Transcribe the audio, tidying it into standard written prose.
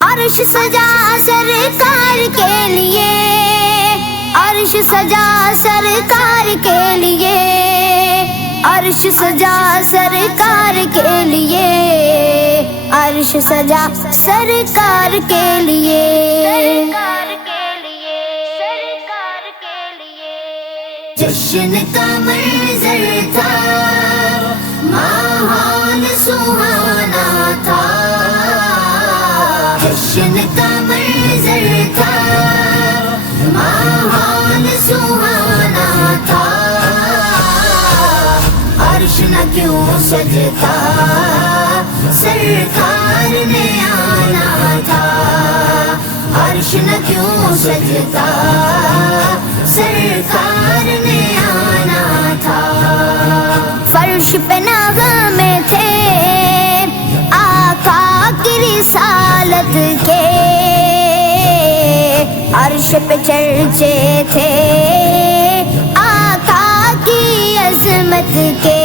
عرش سجا سرکار کے لیے، عرش سجا سرکار کے لیے، عرش سجا سرکار کے لیے، عرش سجا سرکار کے لیے، جشن کا منظر تھا، ماحول سہانا تھا، جشن کا منظر تھا، ماحول سہانا تھا، عرش نہ کیوں سجتا، سرکار نے آنا تھا، عرش نہ کیوں سجتا، سرکار نے آنا تھا، فرش پہ نغمے تھے آقا کی رسالت کے، عرش پہ چرچے تھے آقا کی عظمت کے،